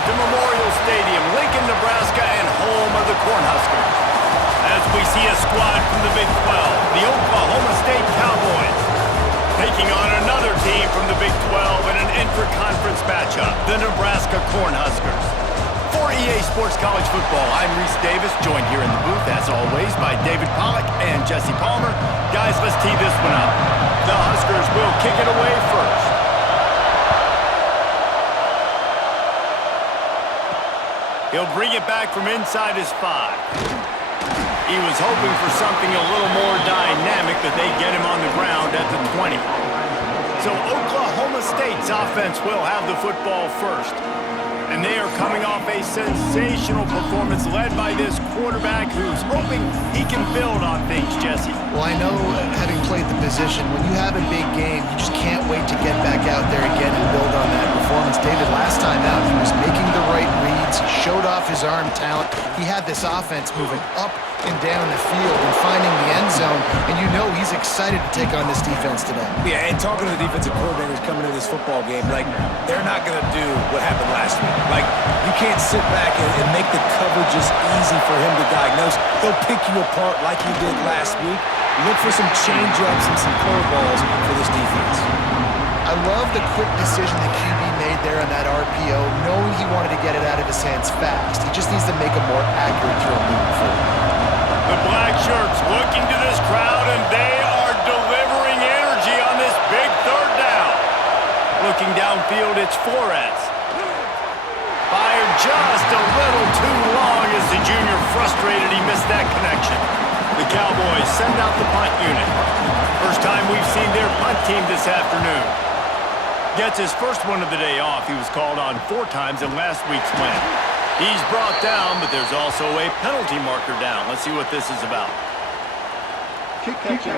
to Memorial Stadium, Lincoln, Nebraska, and home of the Cornhuskers. As we see a squad from the Big 12, the Oklahoma State Cowboys, taking on another team from the Big 12 in an intra-conference matchup, the Nebraska Cornhuskers. For EA Sports College Football, I'm Reese Davis, joined here in the booth, as always, by David Pollack and Jesse Palmer. Guys, let's tee this one up. The Huskers will kick it away first. He'll bring it back from inside his 5. He was hoping for something a little more dynamic, but they get him on the ground at the 20. So Oklahoma State's offense will have the football first. And they are coming off a sensational performance led by this quarterback who's hoping he can build on things, Jesse. Well, I know, having played the position, when you have a big game, you just can't wait to get back out there again and build on that performance. David, last time out, he was making the right reads. He showed off his arm talent. He had this offense moving up and down the field and finding the end zone, and you know he's excited to take on this defense today. Yeah, and talking to the defensive coordinators coming into this football game, like, they're not going to do what happened last week. Like, you can't sit back and make the coverages easy for him to diagnose. They'll pick you apart like you did last week. Look for some change-ups and some curveballs for this defense. I love the quick decision the QB made there on that RPO, knowing he wanted to get it out of his hands fast. He just needs to make a more accurate throw moving forward. The black shirts looking to this crowd, and they are delivering energy on this big third down. Looking downfield, it's Flores. Fired just a little too long as the junior frustrated he missed that connection. The Cowboys send out the punt unit. First time we've seen their punt team this afternoon. Gets his first one of the day off. He was called on 4 times in last week's win. He's brought down, but there's also a penalty marker down. Let's see what this is about. Kicking team.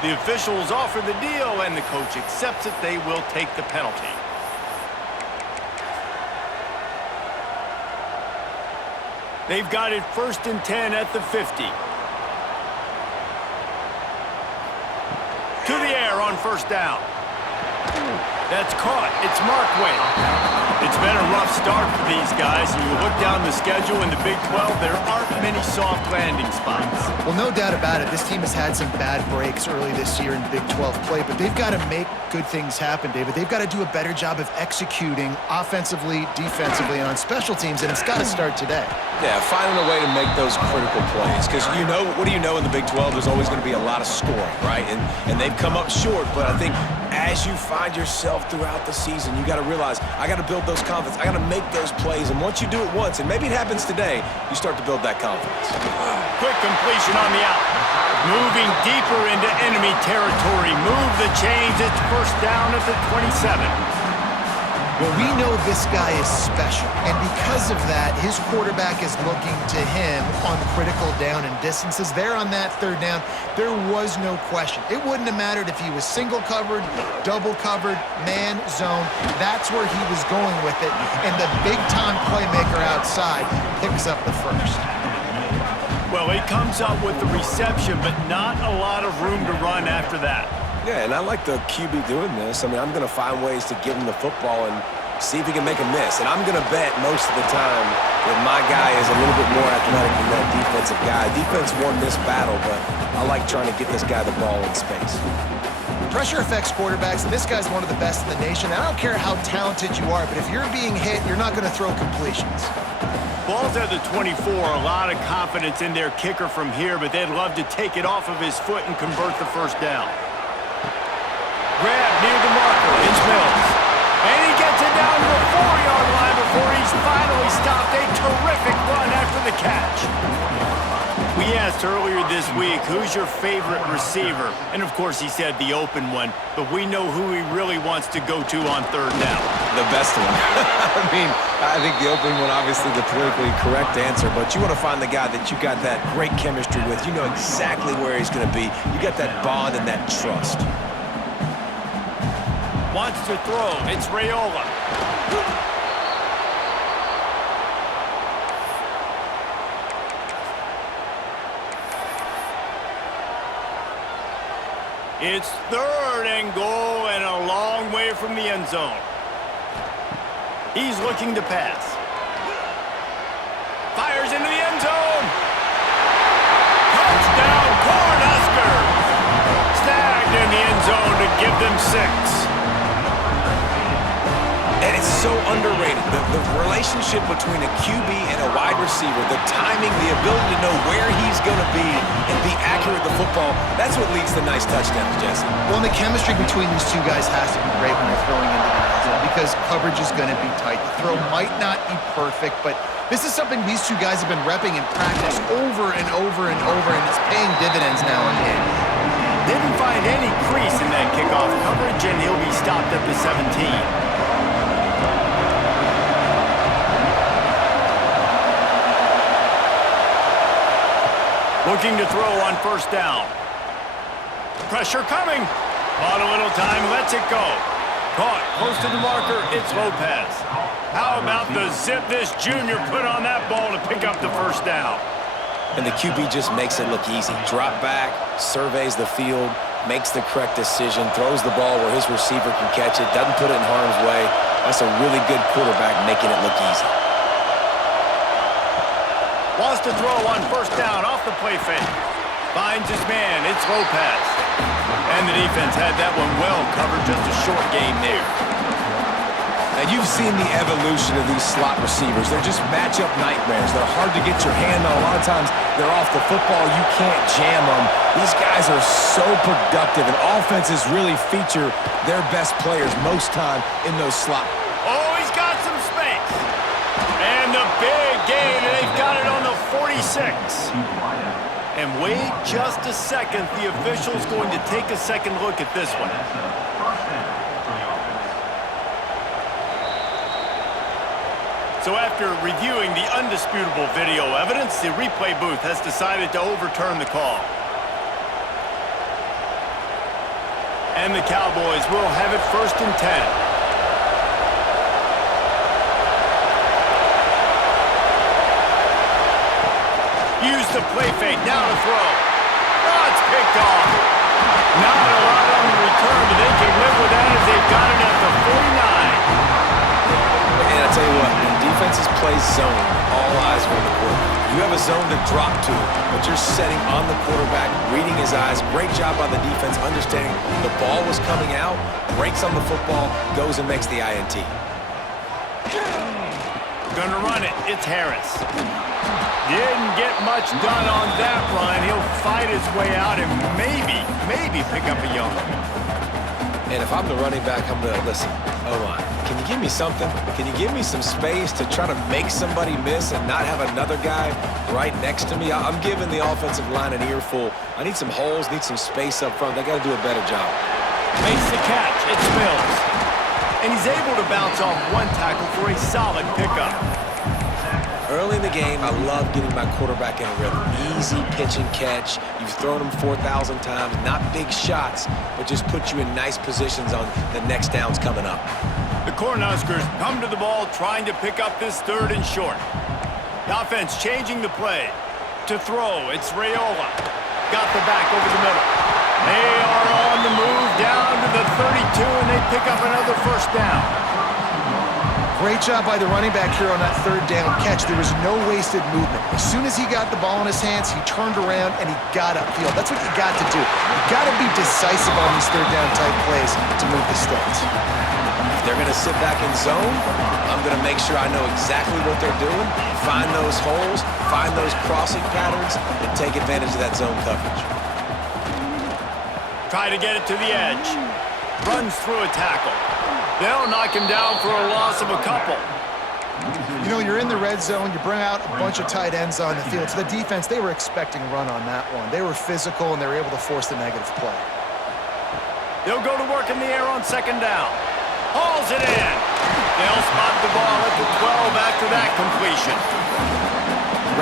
The officials offer the deal, and the coach accepts it. They will take the penalty. They've got it 1st and 10 at the 50. To the air on 1st down. That's caught. It's Markway. It's been a rough start for these guys. You look down the schedule in the Big 12, there aren't many soft landing spots. Well, no doubt about it. This team has had some bad breaks early this year in Big 12 play, but they've got to make good things happen, David. They've got to do a better job of executing offensively, defensively, and on special teams, and it's got to start today. Yeah, finding a way to make those critical plays. Because, you know, what do you know in the Big 12? There's always going to be a lot of scoring, right? And they've come up short, but I think as you find yourself throughout the season, you got to realize, I got to build those confidence. I got to make those plays. And once you do it once, and maybe it happens today, you start to build that confidence. Quick completion on the out. Moving deeper into enemy territory. Move the chains. It's 1st down at the 27. Well, we know this guy is special, and because of that, his quarterback is looking to him on critical down and distances. There on that 3rd down, there was no question. It wouldn't have mattered if he was single covered, double covered, man, zone. That's where he was going with it, and the big-time playmaker outside picks up the 1st. Well, he comes up with the reception, but not a lot of room to run after that. Yeah, and I like the QB doing this. I mean, I'm going to find ways to give him the football and see if he can make a miss. And I'm going to bet most of the time that my guy is a little bit more athletic than that defensive guy. Defense won this battle, but I like trying to get this guy the ball in space. Pressure affects quarterbacks, and this guy's one of the best in the nation. I don't care how talented you are, but if you're being hit, you're not going to throw completions. Ball's at the 24. A lot of confidence in their kicker from here, but they'd love to take it off of his foot and convert the 1st down. Grab near the marker. It's Mills. And he gets it down to the 4-yard line before he's finally stopped. A terrific run after the catch. We asked earlier this week, who's your favorite receiver? And, of course, he said the open one. But we know who he really wants to go to on 3rd down. The best one. I mean, I think the open one, obviously the politically correct answer, but you want to find the guy that you got that great chemistry with. You know exactly where he's going to be. You got that bond and that trust. Wants to throw. It's Raiola. It's 3rd and goal, and away from the end zone. He's looking to pass. Fires into the end zone. Touchdown, Cornhuskers. Snagged in the end zone to give them 6. And it's so underrated. The relationship between a QB and a wide receiver, the timing, the ability to know where he's going to be and be accurate with the football, that's what leads to nice touchdowns, Jesse. Well, and the chemistry between these two guys has to be great when you're throwing into the end zone because coverage is going to be tight. The throw might not be perfect, but this is something these two guys have been repping in practice over and over and over, and it's paying dividends now and again. Didn't find any crease in that kickoff coverage, and he'll be stopped at the 17. Looking to throw on first down. Pressure coming. Bought a little time, lets it go. Caught close to the marker, it's Lopez. How about the zip this junior put on that ball to pick up the first down? And the QB just makes it look easy. Drop back, surveys the field, makes the correct decision, throws the ball where his receiver can catch it, doesn't put it in harm's way. That's a really good quarterback making it look easy. Wants to throw on first down off the play fake. Finds his man, it's Lopez. And the defense had that one well covered, just a short game there. And you've seen the evolution of these slot receivers. They're just matchup nightmares. They're hard to get your hand on. A lot of times they're off the football. You can't jam them. These guys are so productive, and offenses really feature their best players most time in those slot. Oh, he's got some space. And the big gain, and they've got it on the 46. And wait just a second. The official's going to take a second look at this one. So after reviewing the undisputable video evidence, the replay booth has decided to overturn the call. And the Cowboys will have it 1st and 10. Use the play fake, now to throw. Oh, it's picked off. Not a lot on the return, but they can live with that as they've got it at the 49. And I'll tell you what, when defenses play zone, all eyes are on the quarterback. You have a zone to drop to, but you're setting on the quarterback, reading his eyes. Great job by the defense, understanding the ball was coming out, breaks on the football, goes and makes the INT. Gonna run it, it's Harris. Didn't get much done on that run. He'll fight his way out and maybe pick up a yard. And if I'm the running back, I'm going to listen. O-line, can you give me something? Can you give me some space to try to make somebody miss and not have another guy right next to me? I'm giving the offensive line an earful. I need some holes, need some space up front. They got to do a better job. Makes the catch. It's Mills. And he's able to bounce off one tackle for a solid pickup. Early in the game, I love getting my quarterback in a rhythm. Easy pitch and catch. You've thrown him 4,000 times. Not big shots, but just put you in nice positions on the next downs coming up. The Cornhuskers come to the ball trying to pick up this 3rd and short. The offense changing the play. To throw, it's Raiola. Got the back over the middle. They are on the move down to the 32, and they pick up another first down. Great job by the running back here on that 3rd down catch. There was no wasted movement. As soon as he got the ball in his hands, he turned around and he got upfield. That's what you got to do. You got to be decisive on these 3rd down type plays to move the sticks. If they're going to sit back in zone, I'm going to make sure I know exactly what they're doing, find those holes, find those crossing patterns, and take advantage of that zone coverage. Try to get it to the edge. Runs through a tackle. They'll knock him down for a loss of a couple. You know, you're in the red zone. You bring out a bunch of tight ends on the field. So the defense, they were expecting run on that one. They were physical, and they were able to force the negative play. They'll go to work in the air on 2nd down. Hauls it in. They'll spot the ball at the 12 after that completion.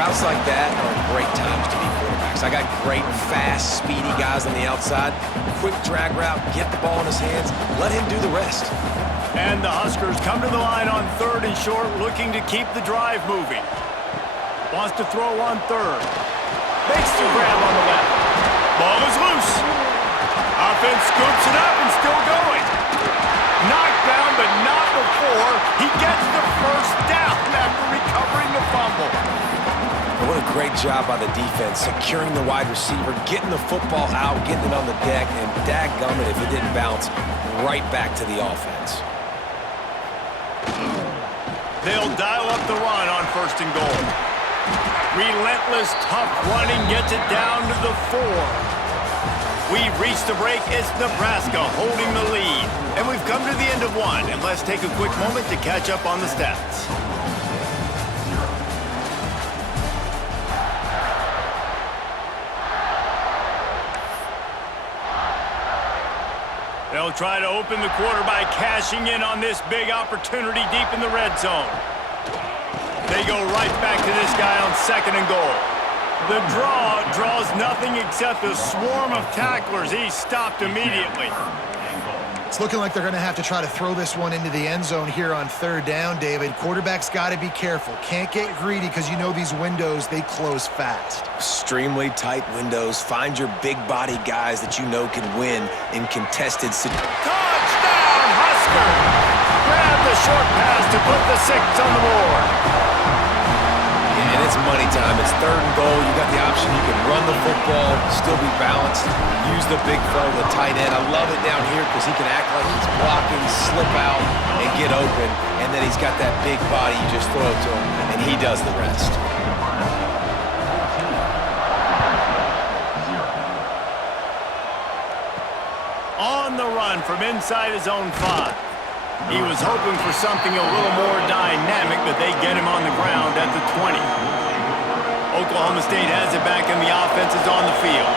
Routes like that are great times to be quarterbacks. I got great, fast, speedy guys on the outside. Quick drag route, get the ball in his hands, let him do the rest. And the Huskers come to the line on 3rd and short, looking to keep the drive moving. Wants to throw on 3rd. Makes the grab on the left. Ball is loose. Offense scoops it up and still going. Knocked great job by the defense, securing the wide receiver, getting the football out, getting it on the deck, and dadgummit if it didn't bounce right back to the offense. They'll dial up the run on 1st and goal. Relentless, tough running gets it down to the 4. We've reached the break. It's Nebraska holding the lead. And we've come to the end of 1. And let's take a quick moment to catch up on the stats. They'll try to open the quarter by cashing in on this big opportunity deep in the red zone. They go right back to this guy on 2nd and goal. The draw draws nothing except a swarm of tacklers. He's stopped immediately. It's looking like they're going to have to try to throw this one into the end zone here on 3rd down, David. Quarterback's got to be careful. Can't get greedy because you know these windows, they close fast. Extremely tight windows. Find your big body guys that you know can win in contested situations. Touchdown, Husker! Grab the short pass to put the 6 on the board. And it's money time. It's 3rd and goal. You got the option. You can run the football, still be balanced, use the big fellow, the tight end. I love it down here because he can act like he's blocking, slip out, and get open. And then he's got that big body. You just throw it to him, and he does the rest. On the run from inside his own 5. He was hoping for something a little more dynamic, but they get him on the ground at the 20. Oklahoma State has it back, and the offense is on the field.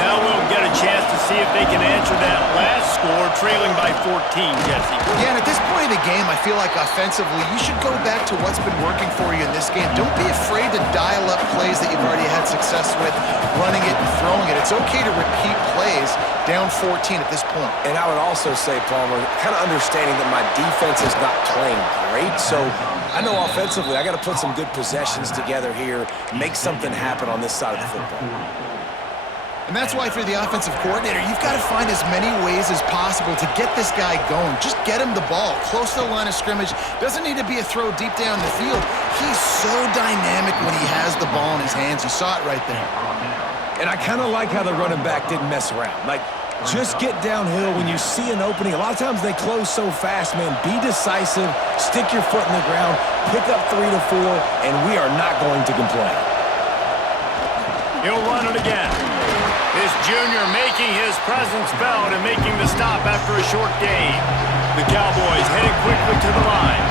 Now we'll get a chance to see if they can answer that last score, trailing by 14, Jesse. Yeah, and at this point in the game, I feel like offensively, you should go back to what's been working for you in this game. Don't be afraid to dial up plays that you've already had success with, running it and throwing it. It's okay to repeat plays down 14 at this point. And I would also say, Palmer, kind of understanding that my defense is not playing great, so I know offensively I got to put some good possessions together here, make something happen on this side of the football. And that's why, for the offensive coordinator, you've got to find as many ways as possible to get this guy going. Just get him the ball close to the line of scrimmage. Doesn't need to be a throw deep down the field. He's so dynamic when he has the ball in his hands. You saw it right there. And I kind of like how the running back didn't mess around. Like, just get downhill when you see an opening. A lot of times they close so fast, man. Be decisive, stick your foot in the ground, pick up 3 to 4, and we are not going to complain. He'll run it again. This junior making his presence felt and making the stop after a short gain. The Cowboys heading quickly to the line.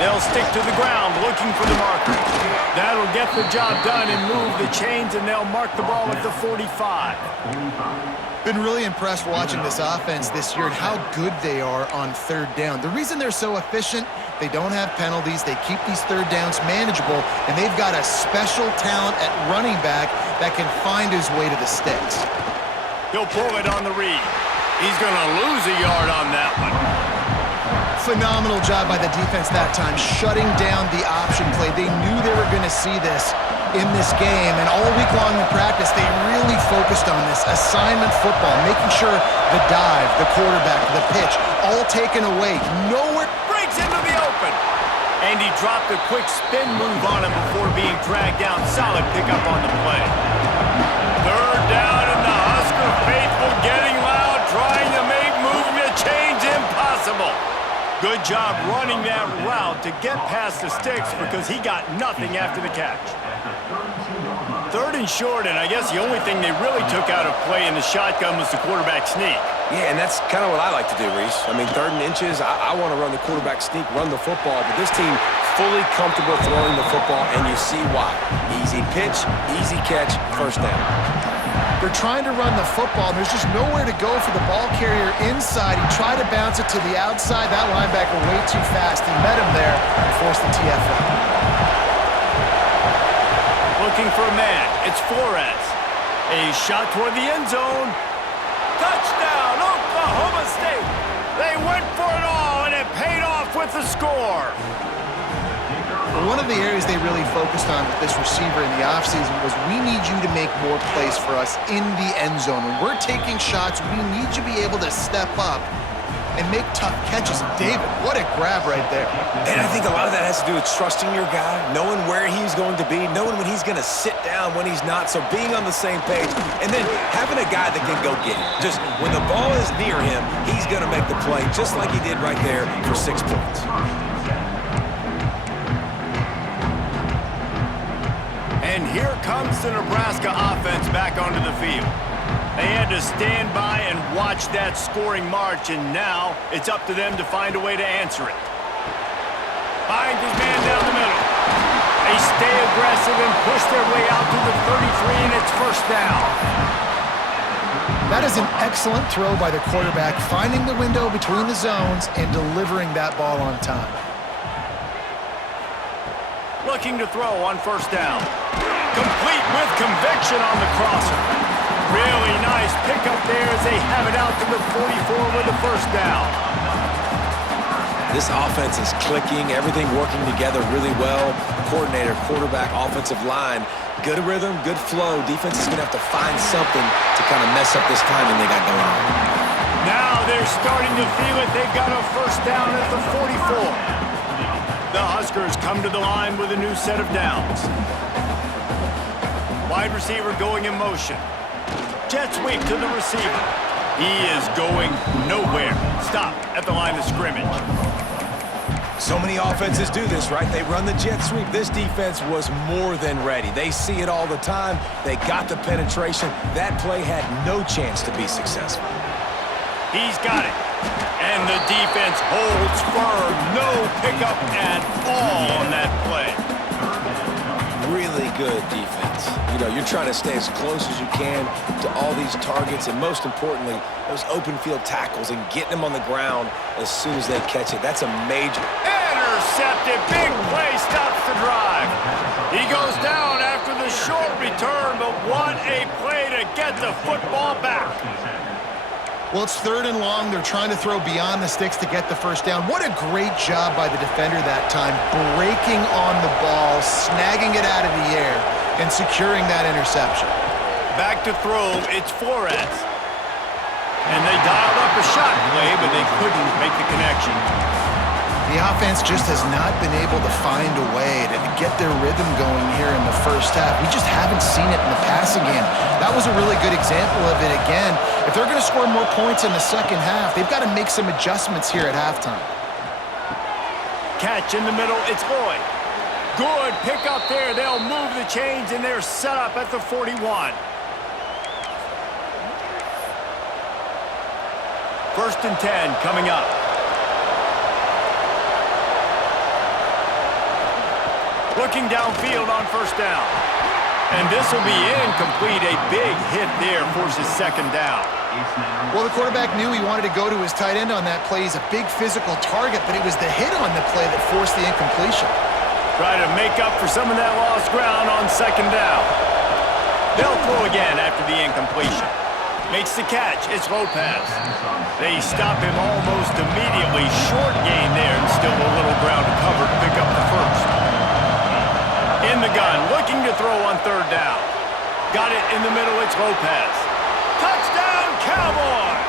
They'll stick to the ground looking for the marker. That'll get the job done and move the chains, and they'll mark the ball at the 45. Been really impressed watching this offense this year and how good they are on 3rd down. The reason they're so efficient, they don't have penalties, they keep these 3rd downs manageable, and they've got a special talent at running back that can find his way to the sticks. He'll pull it on the read. He's going to lose a yard on that one. Phenomenal job by the defense that time, shutting down the option play. They knew they were going to see this in this game, and all week long in practice, they really focused on this assignment football, making sure the dive, the quarterback, the pitch, all taken away. Nowhere. Breaks into the open. And he dropped a quick spin move on him before being dragged down. Solid pickup on the play. 3rd down, and the Husker faithful getting loud, trying to make moving the chains impossible. Good job running that route to get past the sticks because he got nothing after the catch. 3rd and short, and I guess the only thing they really took out of play in the shotgun was the quarterback sneak. Yeah, and that's kind of what I like to do, Reese. I mean, 3rd and inches, I want to run the quarterback sneak, run the football, but this team fully comfortable throwing the football, and you see why. Easy pitch, easy catch, 1st down. They're trying to run the football, and there's just nowhere to go for the ball carrier inside. He tried to bounce it to the outside. That linebacker way too fast. He met him there and forced the TFL. Looking for a man. It's Flores. A shot toward the end zone. Touchdown, Oklahoma State. They went for it all, and it paid off with the score. One of the areas they really focused on with this receiver in the offseason was, we need you to make more plays for us in the end zone. When we're taking shots, we need you to be able to step up and make tough catches. David, what a grab right there. And I think a lot of that has to do with trusting your guy, knowing where he's going to be, knowing when he's going to sit down, when he's not, so being on the same page, and then having a guy that can go get it. Just when the ball is near him, he's going to make the play, just like he did right there for 6 points. And here comes the Nebraska offense back onto the field. They had to stand by and watch that scoring march, and now it's up to them to find a way to answer it. Finds his man down the middle. They stay aggressive and push their way out to the 33, and it's first down. That is an excellent throw by the quarterback, finding the window between the zones and delivering that ball on time. Looking to throw on first down. Complete with conviction on the crosser. Really nice pickup there as they have it out to the 44 with the first down. This offense is clicking, everything working together really well. Coordinator, quarterback, offensive line, good rhythm, good flow. Defense is going to have to find something to kind of mess up this timing they got going on. Now they're starting to feel it. They've got a first down at the 44. The Huskers come to the line with a new set of downs. Wide receiver going in motion. Jet sweep to the receiver. He is going nowhere. Stop at the line of scrimmage. So many offenses do this, right? They run the jet sweep. This defense was more than ready. They see it all the time. They got the penetration. That play had no chance to be successful. He's got it. And the defense holds firm. No pickup at all on that play. Really good defense. You know, you're trying to stay as close as you can to all these targets, and most importantly, those open field tackles and getting them on the ground as soon as they catch it. That's a major... Intercepted. Big play stops the drive. He goes down after the short return, but what a play to get the football back. Well, it's 3rd and long. They're trying to throw beyond the sticks to get the first down. What a great job by the defender that time, breaking on the ball, snagging it out of the air, and securing that interception. Back to throw, it's Flores. And they dialed up a shot play, but they couldn't make the connection. The offense just has not been able to find a way to get their rhythm going here in the first half. We just haven't seen it in the passing game. That was a really good example of it again. If they're going to score more points in the second half, they've got to make some adjustments here at halftime. Catch in the middle, it's Lloyd. Good pick up there. They'll move the chains, and they're set up at the 41. First and 10 coming up. Looking downfield on first down. And this will be incomplete. A big hit there forces second down. Well, the quarterback knew he wanted to go to his tight end on that play. He's a big physical target, but it was the hit on the play that forced the incompletion. Try to make up for some of that lost ground on second down. They'll throw again after the incompletion. Makes the catch. It's Lopez. They stop him almost immediately. Short gain there, and still a little ground to cover to pick up the first. In the gun, looking to throw on third down. Got it in the middle, it's Lopez. Touchdown, Cowboys!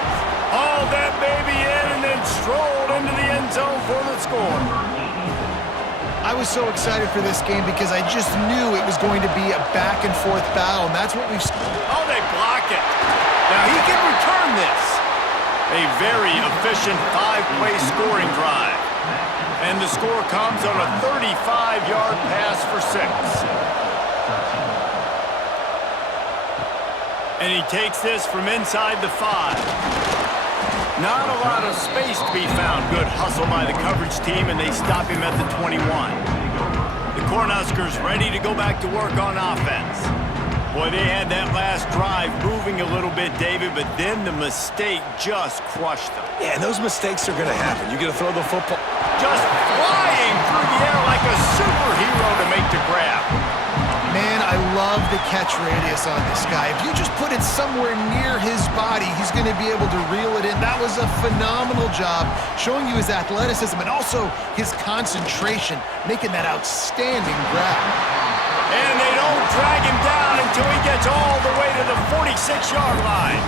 Hauled that baby in and then strolled into the end zone for the score. I was so excited for this game because I just knew it was going to be a back-and-forth battle, and that's what we've... Oh, they block it. Now he can return this. A very efficient 5-play scoring drive. And the score comes on a 35-yard pass for 6. And he takes this from inside the 5. Not a lot of space to be found. Good hustle by the coverage team, and they stop him at the 21. The Cornhuskers ready to go back to work on offense. Boy, they had that last drive moving a little bit, David, but then the mistake just crushed them. Yeah, and those mistakes are going to happen. You're going to throw the football. Just flying through the air like a superhero to make the grab. Man, I love the catch radius on this guy. If you just put it somewhere near his body, he's going to be able to reel it in. That was a phenomenal job, showing you his athleticism and also his concentration, making that outstanding grab. And they don't drag him down until he gets all the way to the 46-yard line.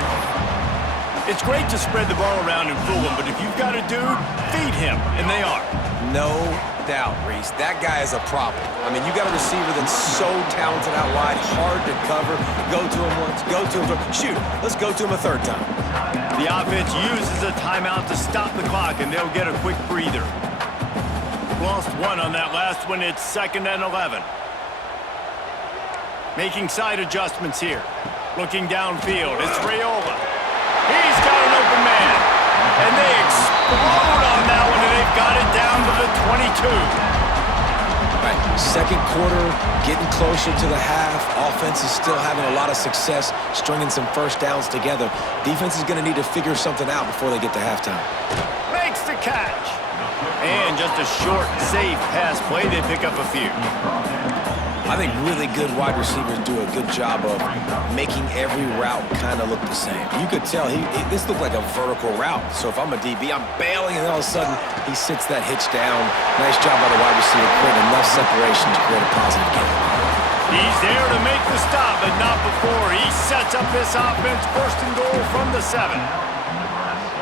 It's great to spread the ball around and fool him, but if you've got a dude, feed him, and they are. No doubt, Reese. That guy is a problem. I mean, you got a receiver that's so talented out wide, hard to cover. Go to him once, go to him twice. Shoot, let's go to him a third time. The offense uses a timeout to stop the clock, and they'll get a quick breather. Lost one on that last one. It's 2nd and 11. Making side adjustments here. Looking downfield. It's Raiola. He's got an open man. And they explode on that one, and they've got it down to the 22. Right. Second quarter, getting closer to the half. Offense is still having a lot of success stringing some first downs together. Defense is going to need to figure something out before they get to halftime. Makes the catch. And just a short, safe pass play. They pick up a few. I think really good wide receivers do a good job of making every route kind of look the same. You could tell this looked like a vertical route. So if I'm a DB, I'm bailing, and all of a sudden he sits that hitch down. Nice job by the wide receiver, creating enough separation to create a positive game. He's there to make the stop, but not before. He sets up this offense 1st and goal from the 7.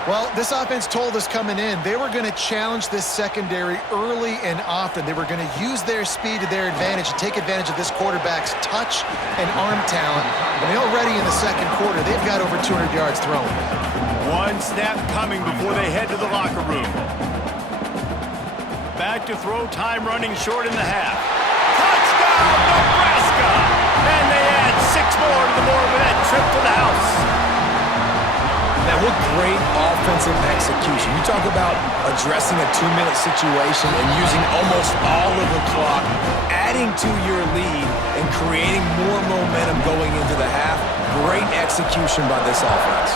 Well, this offense told us coming in they were going to challenge this secondary early and often. They were going to use their speed to their advantage and take advantage of this quarterback's touch and arm talent. And already in the second quarter, they've got over 200 yards thrown. One snap coming before they head to the locker room. Back to throw, time running short in the half. Touchdown, Nebraska! And they add 6 more to the board with that trip to the house. Now, what great offensive execution. You talk about addressing a 2-minute situation and using almost all of the clock, adding to your lead and creating more momentum going into the half. Great execution by this offense.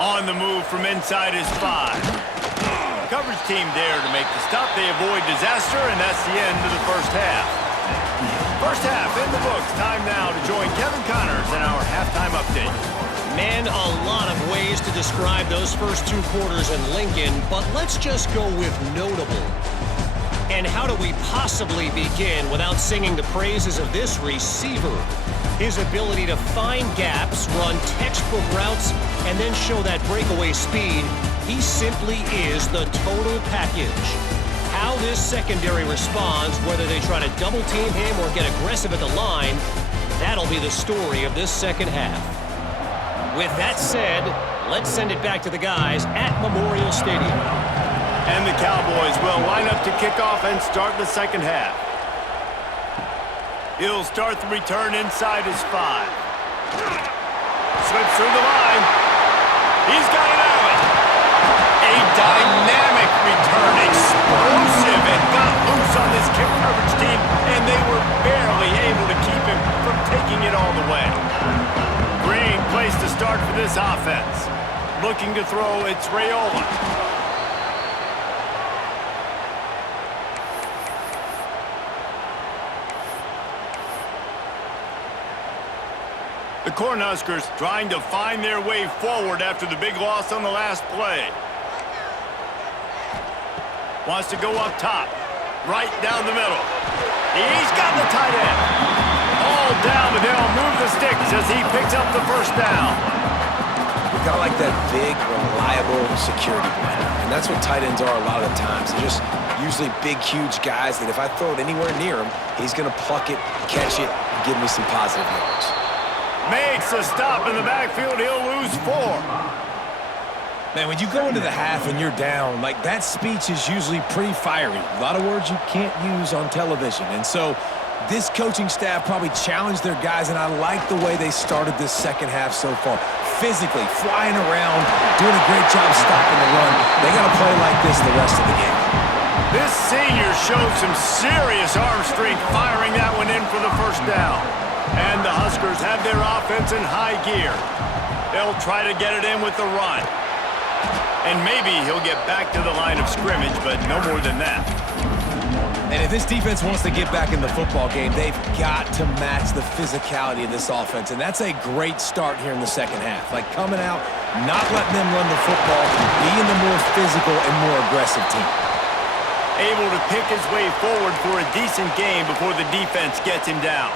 On the move from inside is 5. Coverage team there to make the stop. They avoid disaster, and that's the end of the first half. First half in the books. Time now to join Kevin Connors in our halftime update. Man, a lot of ways to describe those first 2 quarters in Lincoln, but let's just go with notable. And how do we possibly begin without singing the praises of this receiver? His ability to find gaps, run textbook routes, and then show that breakaway speed. He simply is the total package. How this secondary responds, whether they try to double-team him or get aggressive at the line, that'll be the story of this second half. With that said, let's send it back to the guys at Memorial Stadium. And the Cowboys will line up to kick off and start the second half. He'll start the return inside his 5. Slips through the line. He's got it out. A dynamic return, explosive, and got loose on this kick coverage team, and they were barely able to keep him from taking it all the way. Great place to start for this offense. Looking to throw, it's Raiola. The Cornhuskers trying to find their way forward after the big loss on the last play. Wants to go up top, right down the middle. He's got the tight end. All down, but they'll move the sticks as he picks up the first down. Kind of like that big, reliable security blanket. And that's what tight ends are a lot of the times. They're just usually big, huge guys that if I throw it anywhere near him, he's going to pluck it, catch it, and give me some positive yards. Makes a stop in the backfield. He'll lose 4. Man, when you go into the half and you're down, like that speech is usually pretty fiery. A lot of words you can't use on television. And so this coaching staff probably challenged their guys, and I like the way they started this second half so far. Physically, flying around, doing a great job stopping the run. They got to play like this the rest of the game. This senior showed some serious arm strength firing that one in for the first down. And the Huskers have their offense in high gear. They'll try to get it in with the run. And maybe he'll get back to the line of scrimmage, but no more than that. And if this defense wants to get back in the football game, they've got to match the physicality of this offense. And that's a great start here in the second half. Like coming out, not letting them run the football, being the more physical and more aggressive team. Able to pick his way forward for a decent game before the defense gets him down.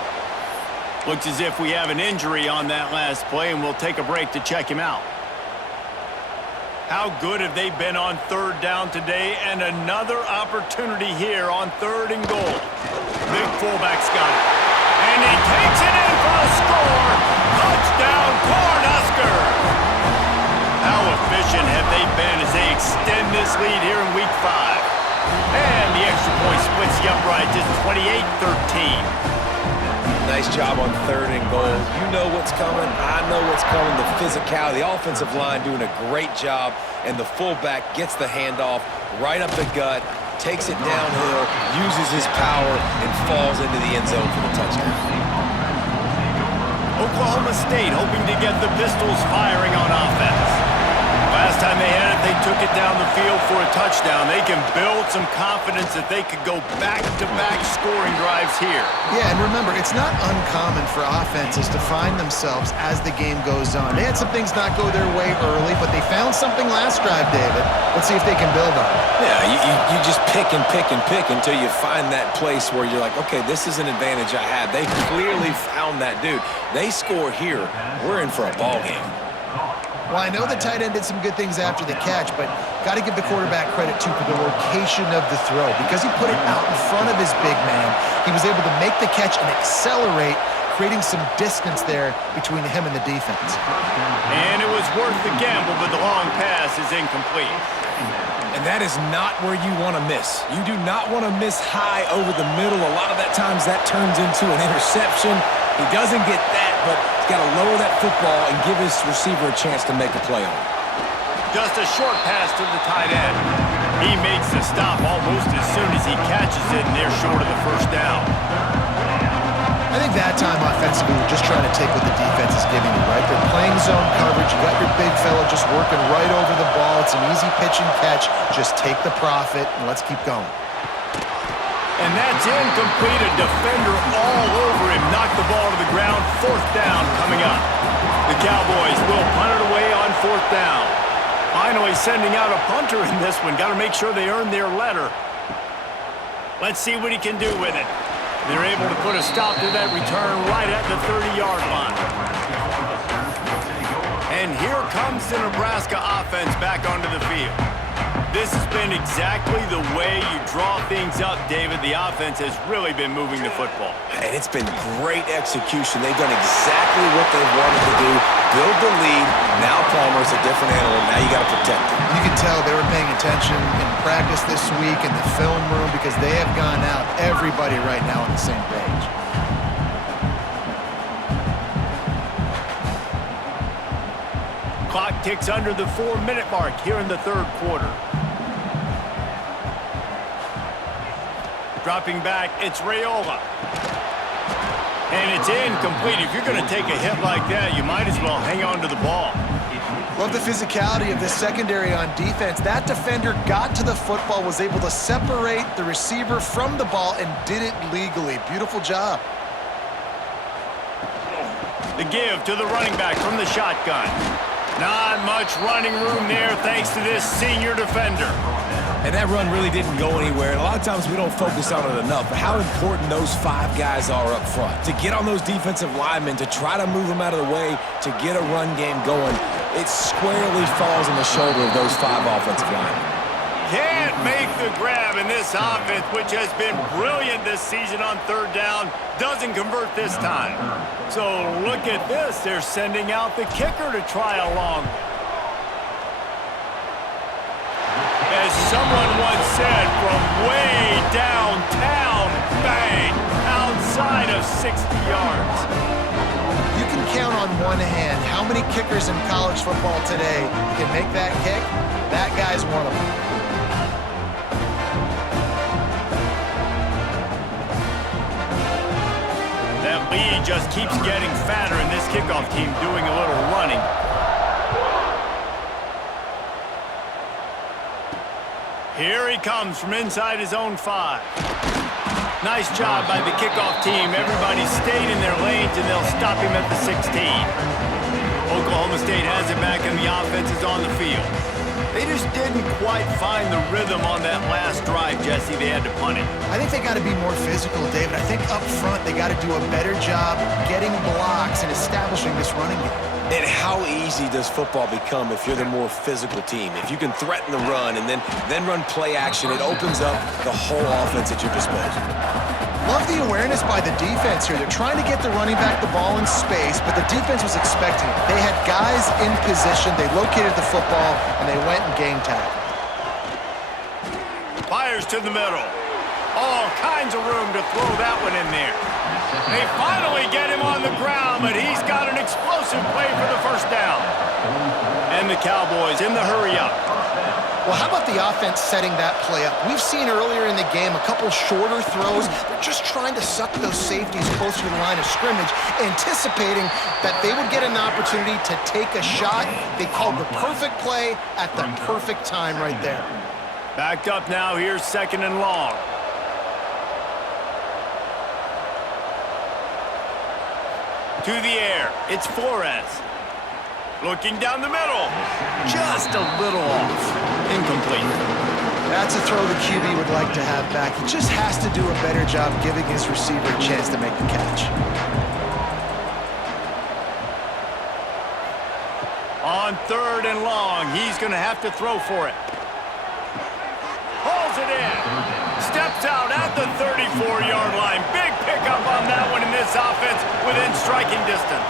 Looks as if we have an injury on that last play, and we'll take a break to check him out. How good have they been on third down today? And another opportunity here on 3rd and goal. Big fullback's got it. And he takes it in for a score. Touchdown, Cornhuskers! How efficient have they been as they extend this lead here in Week 5? And the extra point splits the upright to 28-13. Nice job on 3rd and goal. You know what's coming. I know what's coming. The physicality, the offensive line doing a great job, and the fullback gets the handoff right up the gut, takes it downhill, uses his power, and falls into the end zone for the touchdown. Oklahoma State hoping to get the Pistols firing on offense. Last time they had it, they took it down the field for a touchdown. They can build some confidence that they could go back-to-back scoring drives here. Yeah, and remember, it's not uncommon for offenses to find themselves as the game goes on. They had some things not go their way early, but they found something last drive, David. Let's see if they can build on it. Yeah, you just pick and pick and pick until you find that place where you're like, okay, this is an advantage I have. They clearly found that dude. They score here, we're in for a ball game. Well, I know the tight end did some good things after the catch, but got to give the quarterback credit, too, for the location of the throw. Because he put it out in front of his big man, he was able to make the catch and accelerate, creating some distance there between him and the defense. And it was worth the gamble, but the long pass is incomplete. And that is not where you want to miss. You do not want to miss high over the middle. A lot of that times that turns into an interception. He doesn't get that, but he's got to lower that football and give his receiver a chance to make a play on it. Just a short pass to the tight end. He makes the stop almost as soon as he catches it, and they're short of the first down. I think that time offensively, we're just trying to take what the defense is giving you, right? They're playing zone coverage. You got your big fella just working right over the ball. It's an easy pitch and catch. Just take the profit, and let's keep going. And that's incomplete. A defender all over him. Knocked the ball to the ground. 4th down coming up. The Cowboys will punt it away on 4th down. Finally sending out a punter in this one. Got to make sure they earn their letter. Let's see what he can do with it. They're able to put a stop to that return right at the 30-yard line. And here comes the Nebraska offense back onto the field. This has been exactly the way you draw things up, David. The offense has really been moving the football. And it's been great execution. They've done exactly what they wanted to do. Build the lead. Now Palmer's a different animal. Now you got to protect him. You can tell they were paying attention in practice this week in the film room because they have gone out, everybody right now on the same page. Clock ticks under the 4-minute mark here in the 3rd quarter. Dropping back, it's Raiola. And it's incomplete. If you're going to take a hit like that, you might as well hang on to the ball. Love the physicality of this secondary on defense. That defender got to the football, was able to separate the receiver from the ball, and did it legally. Beautiful job. The give to the running back from the shotgun. Not much running room there thanks to this senior defender. And that run really didn't go anywhere. And a lot of times we don't focus on it enough, but how important those 5 guys are up front. To get on those defensive linemen, to try to move them out of the way, to get a run game going, it squarely falls on the shoulder of those 5 offensive linemen. Can't make the grab in this offense, which has been brilliant this season on 3rd down. Doesn't convert this time. So look at this. They're sending out the kicker to try along. As someone once said, from way downtown, bang, outside of 60 yards. You can count on one hand how many kickers in college football today can make that kick. That guy's one of them. That lead just keeps getting fatter, and this kickoff team doing a little running. Here he comes from inside his own 5. Nice job by the kickoff team. Everybody stayed in their lanes, and they'll stop him at the 16. Oklahoma State has it back, and the offense is on the field. They just didn't quite find the rhythm on that last drive, Jesse. They had to punt it. I think they got to be more physical, David. I think up front they got to do a better job getting blocks and establishing this running game. And how easy does football become if you're the more physical team? If you can threaten the run and then run play action, it opens up the whole offense at your disposal. Love the awareness by the defense here. They're trying to get the running back the ball in space, but the defense was expecting it. They had guys in position. They located the football, and they went and game tackle. Fires to the middle. All kinds of room to throw that one in there. They finally get him on the ground, but he's got an explosive play for the first down. And the Cowboys in the hurry up. Well, how about the offense setting that play up? We've seen earlier in the game a couple shorter throws. They're just trying to suck those safeties closer to the line of scrimmage, anticipating that they would get an opportunity to take a shot. They called the perfect play at the perfect time right there. Backed up now. Here's 2nd and long. To the air. It's Flores. Looking down the middle. Just a little off. Incomplete. That's a throw the QB would like to have back. He just has to do a better job giving his receiver a chance to make the catch. On 3rd and long, he's going to have to throw for it. Pulls it in. Steps out at the 34-yard line. Big pickup on that one in this offense within striking distance.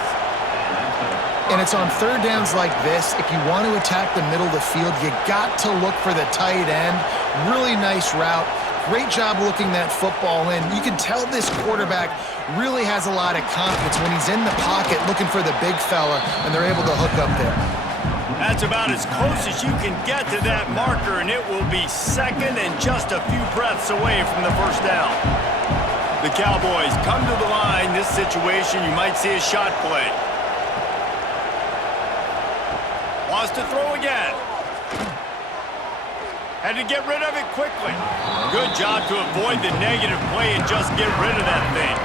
And it's on 3rd downs like this. If you want to attack the middle of the field, you got to look for the tight end. Really nice route. Great job looking that football in. You can tell this quarterback really has a lot of confidence when he's in the pocket looking for the big fella, and they're able to hook up there. That's about as close as you can get to that marker, and it will be 2nd and just a few breaths away from the first down. The Cowboys come to the line. This situation, you might see a shot play. Wants to throw again. Had to get rid of it quickly. Good job to avoid the negative play and just get rid of that thing.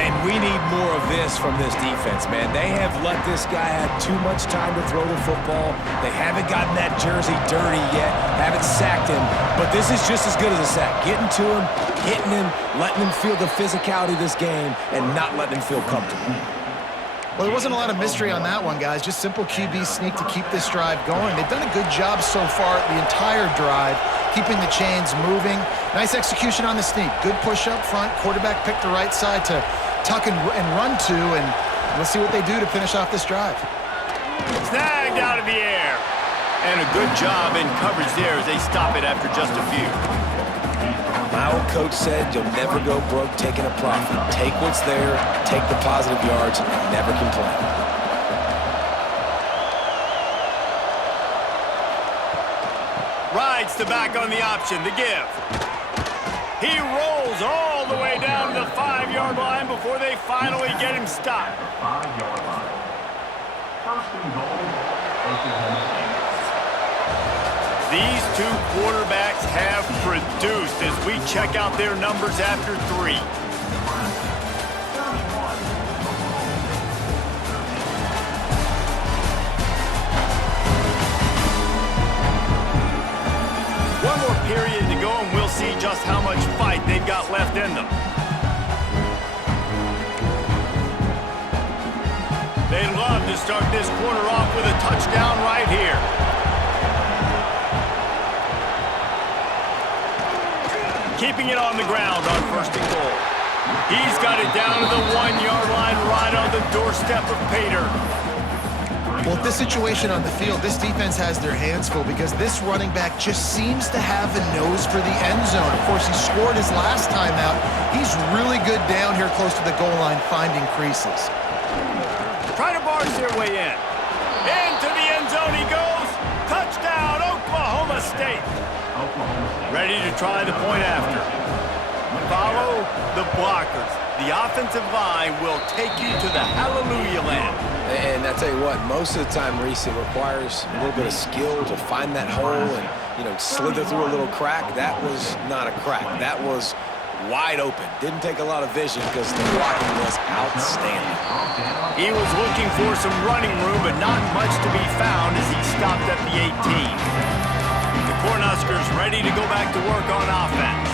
And we need more of this from this defense, man. They have let this guy have too much time to throw the football. They haven't gotten that jersey dirty yet, haven't sacked him. But this is just as good as a sack. Getting to him, hitting him, letting him feel the physicality of this game, and not letting him feel comfortable. Well, there wasn't a lot of mystery on that one, guys. Just simple QB sneak to keep this drive going. They've done a good job so far the entire drive, keeping the chains moving. Nice execution on the sneak. Good push up front. Quarterback picked the right side to tuck and run to, and let's see what they do to finish off this drive. Snagged out of the air. And a good job in coverage there as they stop it after just a few. My old coach said you'll never go broke taking a profit. Take what's there, take the positive yards, and never complain. Rides the back on the option, the give. He rolls all the way down to the 5-yard line before they finally get him stopped. 5-yard line. 1st and goal. These two quarterbacks have produced as we check out their numbers after 3. One more period to go, and we'll see just how much fight they've got left in them. They love to start this quarter off with a touchdown right here. Keeping it on the ground on 1st and goal. He's got it down to the 1-yard line right on the doorstep of Pater. Well, with this situation on the field, this defense has their hands full because this running back just seems to have a nose for the end zone. Of course, he scored his last time out. He's really good down here close to the goal line, finding creases. Trying to barge their way in. Into the end zone he goes. Touchdown, Oklahoma State. Ready to try the point after. Follow the blockers. The offensive line will take you to the hallelujah land. And I tell you what, most of the time, Reese, it requires a little bit of skill to find that hole and, slither through a little crack. That was not a crack. That was wide open. Didn't take a lot of vision because the blocking was outstanding. He was looking for some running room, but not much to be found as he stopped at the 18. The Cornhuskers ready to go back to work on offense.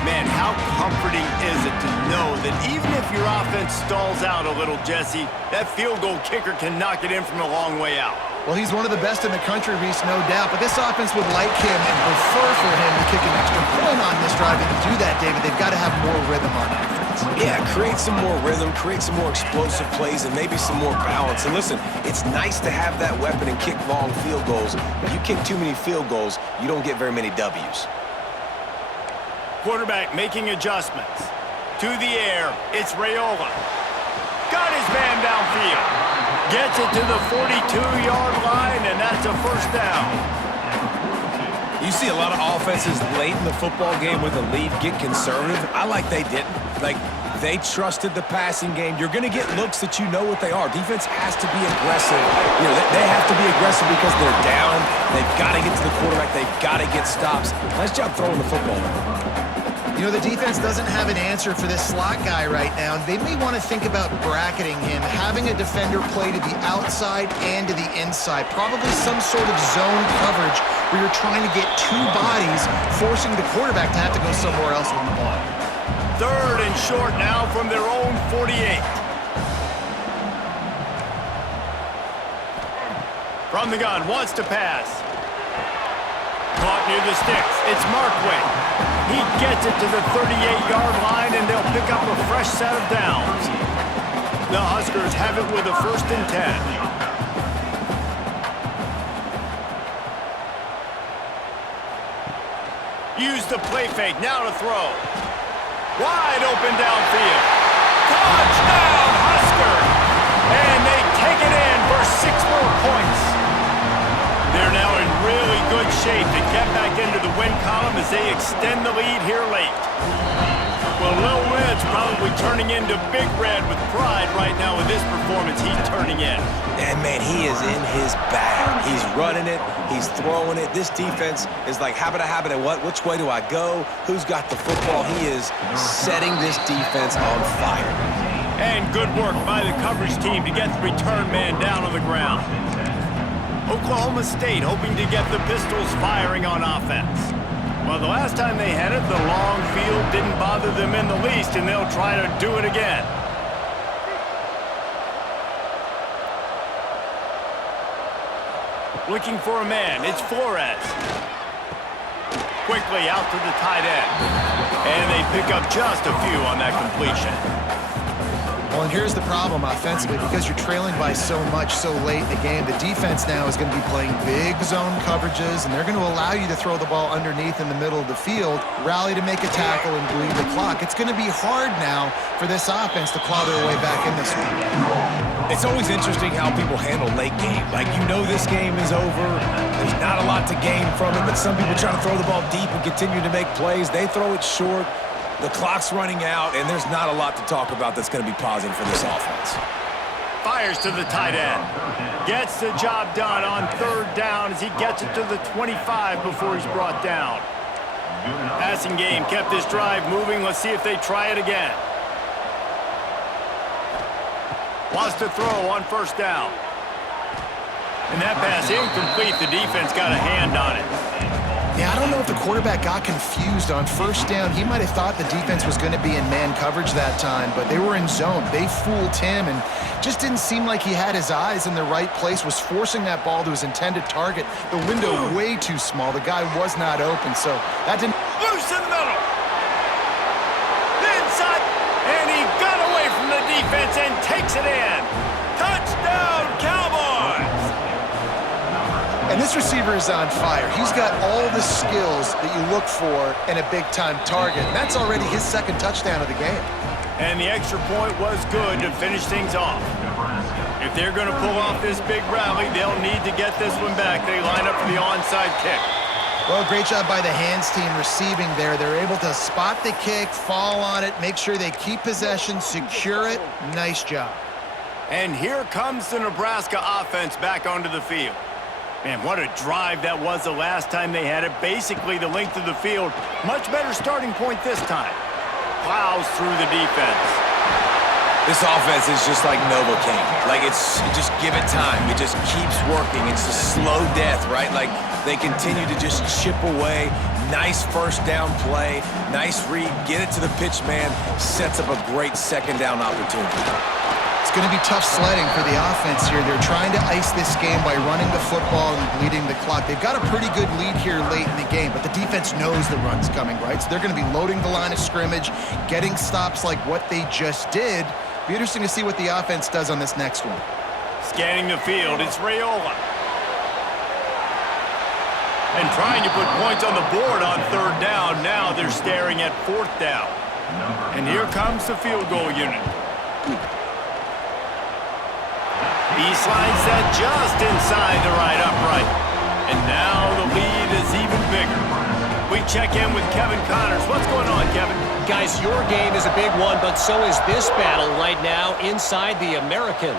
Man, how comforting is it to know that even if your offense stalls out a little, Jesse, that field goal kicker can knock it in from a long way out. Well, he's one of the best in the country, Reese, no doubt. But this offense would like him and prefer for him to kick an extra point on this drive. And to do that, David, they've got to have more rhythm on offense. Yeah, create some more rhythm, create some more explosive plays, and maybe some more balance. And listen, it's nice to have that weapon and kick long field goals. But you kick too many field goals, you don't get very many W's. Quarterback making adjustments. To the air, it's Raiola. Got his man downfield. Gets it to the 42-yard line, and that's a first down. You see a lot of offenses late in the football game with a lead get conservative. I like they didn't. Like, they trusted the passing game. You're going to get looks that you know what they are. Defense has to be aggressive. You know, they have to be aggressive because they're down. They've got to get to the quarterback. They've got to get stops. Nice job throwing the football. You know, the defense doesn't have an answer for this slot guy right now. They may want to think about bracketing him, having a defender play to the outside and to the inside. Probably some sort of zone coverage where you're trying to get two bodies, forcing the quarterback to have to go somewhere else with the ball. Third and short now from their own 48. From the gun, wants to pass. Caught near the sticks. It's Markway. He gets it to the 38-yard line, and they'll pick up a fresh set of downs. The Huskers have it with a 1st and 10. Use the play fake, now to throw. Wide open downfield. Touchdown, Huskers! And they take it in for 6 more points. They're now in really good shape to get back into the win column as they extend the lead here late. Well, Lil Red's probably turning into Big Red with pride right now with this performance he's turning in. And, man, he is in his bag. He's running it. He's throwing it. This defense is like, habit, what? Which way do I go? Who's got the football? He is setting this defense on fire. And good work by the coverage team to get the return man down on the ground. Oklahoma State hoping to get the Pistols firing on offense. Well, the last time they had it, the long field didn't bother them in the least, and they'll try to do it again. Looking for a man, it's Flores. Quickly out to the tight end. And they pick up just a few on that completion. Well, and here's the problem offensively. Because you're trailing by so much so late in the game, the defense now is going to be playing big zone coverages, and they're going to allow you to throw the ball underneath in the middle of the field, rally to make a tackle, and bleed the clock. It's going to be hard now for this offense to claw their way back in this one. It's always interesting how people handle late game. Like, you know this game is over. There's not a lot to gain from it, but some people try to throw the ball deep and continue to make plays. They throw it short. The clock's running out, and there's not a lot to talk about that's going to be positive for this offense. Fires to the tight end. Gets the job done on 3rd down as he gets it to the 25 before he's brought down. Passing game kept this drive moving. Let's see if they try it again. Wants to throw on 1st down. And that pass incomplete. The defense got a hand on it. Yeah, I don't know if the quarterback got confused on 1st down. He might have thought the defense was going to be in man coverage that time, but they were in zone. They fooled him and just didn't seem like he had his eyes in the right place, was forcing that ball to his intended target. The window way too small. The guy was not open, so that didn't... Loose in the middle. Inside, and he got away from the defense and takes it in. Touchdown, Cowboys! And this receiver is on fire. He's got all the skills that you look for in a big-time target. That's already his 2nd touchdown of the game. And the extra point was good to finish things off. If they're going to pull off this big rally, they'll need to get this one back. They line up for the onside kick. Well, great job by the hands team receiving there. They're able to spot the kick, fall on it, make sure they keep possession, secure it. Nice job. And here comes the Nebraska offense back onto the field. Man, what a drive that was the last time they had it. Basically the length of the field. Much better starting point this time. plows through the defense. This offense is just like Novocaine. Like, just give it time. It just keeps working. It's a slow death, right? Like, they continue to just chip away. Nice first down play. Nice read. Get it to the pitch man. Sets up a great second down opportunity. It's going to be tough sledding for the offense here. They're trying to ice this game by running the football and bleeding the clock. They've got a pretty good lead here late in the game, but the defense knows the run's coming, right? So they're going to be loading the line of scrimmage, getting stops like what they just did. Be interesting to see what the offense does on this next one. Scanning the field, it's Raiola. And trying to put points on the board on third down. Now they're staring at fourth down. And here comes the field goal unit. He slides that just inside the right upright. And now the lead is even bigger. We check in with Kevin Connors. What's going on, Kevin? Guys, your game is a big one, but so is this battle right now inside the American.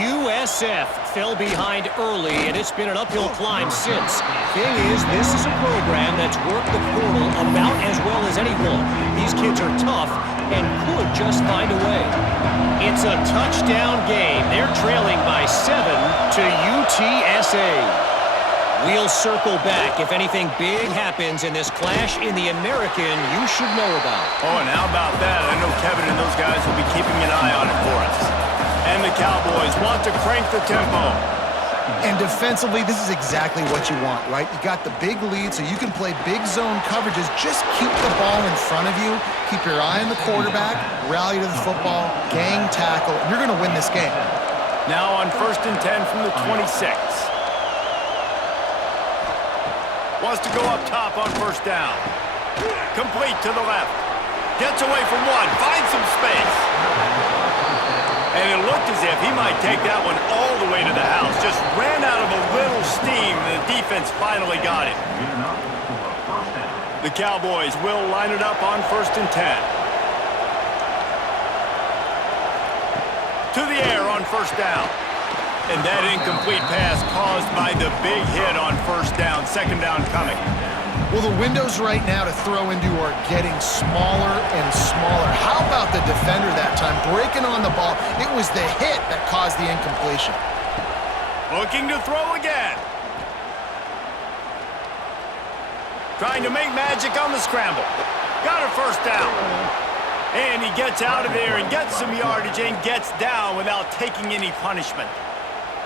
USF fell behind early, and it's been an uphill climb since. Thing is, this is a program that's worked the portal about as well as anyone. These kids are tough and could just find a way. It's a touchdown game. They're trailing by 7 to UTSA. We'll circle back. If anything big happens in this clash in the American, you should know about. Oh, and how about that? I know Kevin and those guys will be keeping an eye on it for us. And the Cowboys want to crank the tempo. And defensively, this is exactly what you want, right? You got the big lead, so you can play big zone coverages. Just keep the ball in front of you. Keep your eye on the quarterback. Rally to the football. Gang tackle. You're going to win this game. Now on 1st and 10 from the 26. Wants to go up top on first down. Complete to the left. Gets away from one. Finds some space. And it looked as if he might take that one all the way to the house. Just ran out of a little steam. The defense finally got it. The Cowboys will line it up on 1st and 10. To the air on first down. And that incomplete pass caused by the big hit on first down. Second down coming. Well, the windows right now to throw into are getting smaller and smaller. How about the defender that time breaking on the ball? It was the hit that caused the incompletion. Looking to throw again. Trying to make magic on the scramble. Got a first down. And he gets out of there and gets some yardage and gets down without taking any punishment.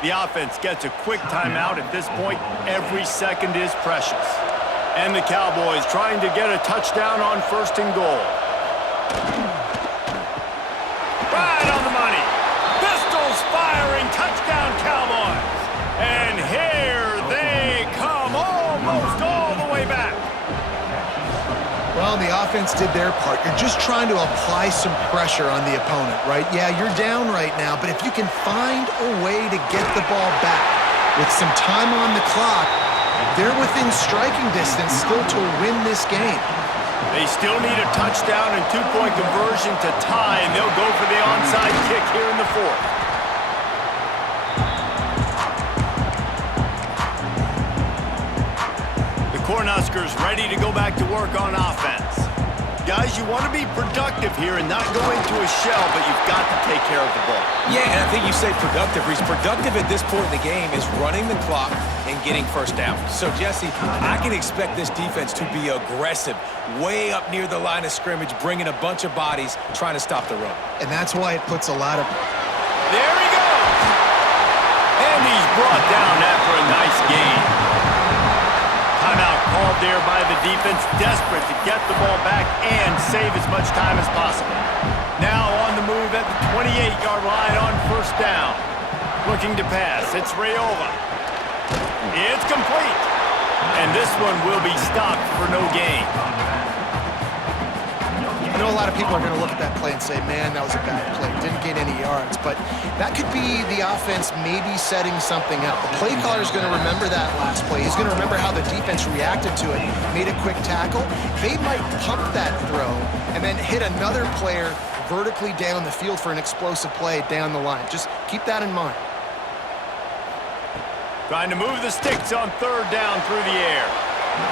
The offense gets a quick timeout at this point. Every second is precious. And the Cowboys trying to get a touchdown on 1st and goal. Right on the money. Pistols firing. Touchdown, Cowboys. And here they come almost all the way back. Well, the offense did their part. You're just trying to apply some pressure on the opponent, right? Yeah, you're down right now, but if you can find a way to get the ball back with some time on the clock, they're within striking distance still to win this game. They still need a touchdown and two-point conversion to tie, and they'll go for the onside kick here in the 4th. Cornhuskers ready to go back to work on offense. Guys, you want to be productive here and not go into a shell, but you've got to take care of the ball. Yeah, and I think you say productive. He's productive at this point in the game is running the clock and getting first down. So, Jesse, I can expect this defense to be aggressive, way up near the line of scrimmage, bringing a bunch of bodies, trying to stop the run. And that's why it puts a lot of... There he goes! And he's brought down after a nice gain. Timeout called there by the defense, desperate to get the ball back and save as much time as possible. Now on the move at the 28-yard line on first down. Looking to pass, it's Raiola. It's complete. And this one will be stopped for no gain. I know a lot of people are going to look at that play and say, man, that was a bad play. Didn't gain any yards. But that could be the offense maybe setting something up. The play caller is going to remember that last play. He's going to remember how the defense reacted to it, made a quick tackle. They might pump that throw and then hit another player vertically down the field for an explosive play down the line. Just keep that in mind. Trying to move the sticks on third down through the air.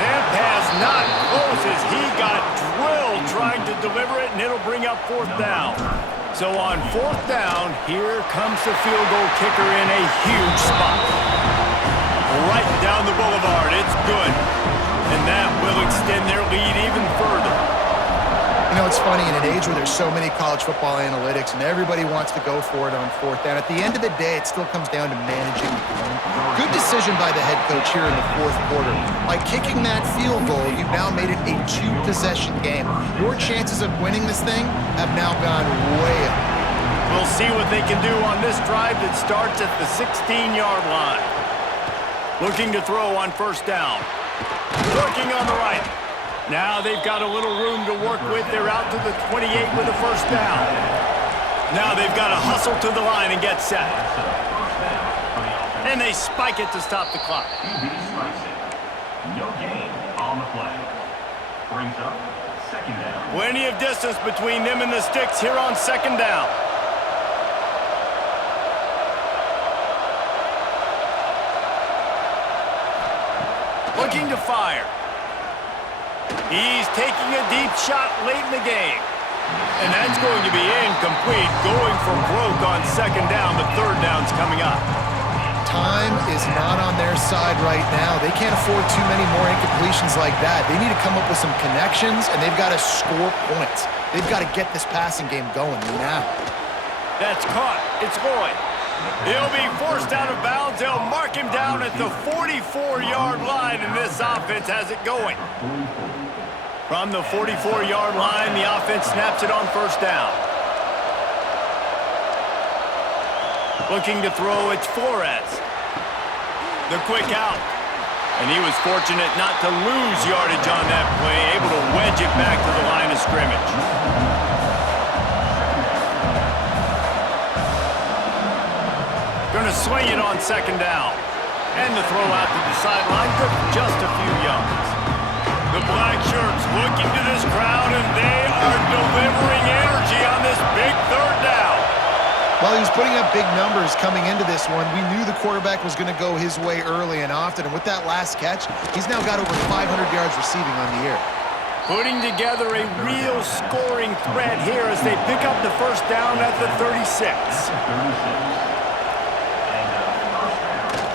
That pass not close as he got drilled trying to deliver it, and it'll bring up 4th down. So on 4th down, here comes the field goal kicker in a huge spot. Right down the boulevard. It's good. And that will extend their lead even further. You know, it's funny, in an age where there's so many college football analytics and everybody wants to go for it on 4th down, at the end of the day, it still comes down to managing the game. Good decision by the head coach here in the 4th quarter. By kicking that field goal, you've now made it a 2-possession game. Your chances of winning this thing have now gone way up. We'll see what they can do on this drive that starts at the 16-yard line. Looking to throw on 1st down. Looking on the right. Now they've got a little room to work with. They're out to the 28 with a 1st down. Now they've got to hustle to the line and get set. And they spike it to stop the clock. No gain on the play. Brings up 2nd down. Plenty of distance between them and the sticks here on 2nd down. Looking to fire. He's taking a deep shot late in the game. And that's going to be incomplete. Going for broke on 2nd down. The 3rd down's coming up. Time is not on their side right now. They can't afford too many more incompletions like that. They need to come up with some connections, and they've got to score points. They've got to get this passing game going now. That's caught. It's Lloyd. He'll be forced out of bounds. They'll mark him down at the 44-yard line, and this offense has it going. From the 44-yard line, the offense snaps it on 1st down. Looking to throw, it's Flores. The quick out. And he was fortunate not to lose yardage on that play, able to wedge it back to the line of scrimmage. Going to swing it on 2nd down. And the throw out to the sideline, good for just a few yards. The black shirts looking to this crowd, and they are delivering energy on this big 3rd down. While he was putting up big numbers coming into this one, we knew the quarterback was going to go his way early and often. And with that last catch, he's now got over 500 yards receiving on the year. Putting together a real scoring threat here as they pick up the 1st down at the 36.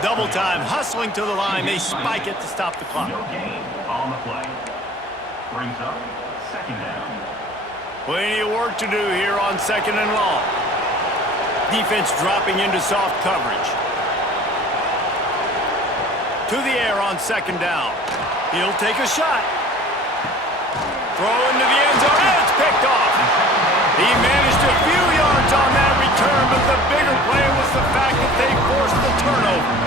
Double time, hustling to the line. They spike it to stop the clock. No gain on the play. Brings up 2nd down. Plenty of work to do here on 2nd and long. Defense dropping into soft coverage. To the air on 2nd down. He'll take a shot. Throw into the end zone, and it's picked off. He managed a few yards on that return, but the bigger play was the fact that they forced the turnover.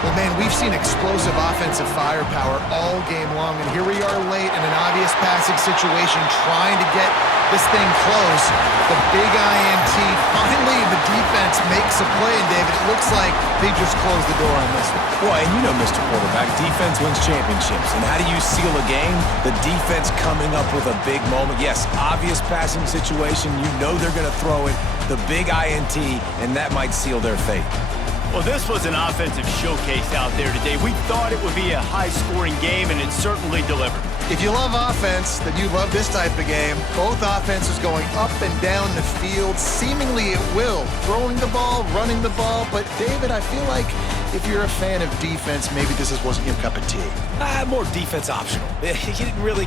Well, man, we've seen explosive offensive firepower all game long, and here we are late in an obvious passing situation trying to get this thing close. The big INT, finally the defense makes a play, and David, it looks like they just closed the door on this one. Well, and you know, Mr. Quarterback, defense wins championships. And how do you seal a game? The defense coming up with a big moment. Yes, obvious passing situation. You know they're going to throw it. The big INT, and that might seal their fate. Well, this was an offensive showcase out there today. We thought it would be a high-scoring game, and it certainly delivered. If you love offense, then you love this type of game. Both offenses going up and down the field, seemingly at will, throwing the ball, running the ball. But, David, I feel like if you're a fan of defense, maybe this wasn't your cup of tea. More defense optional. He didn't really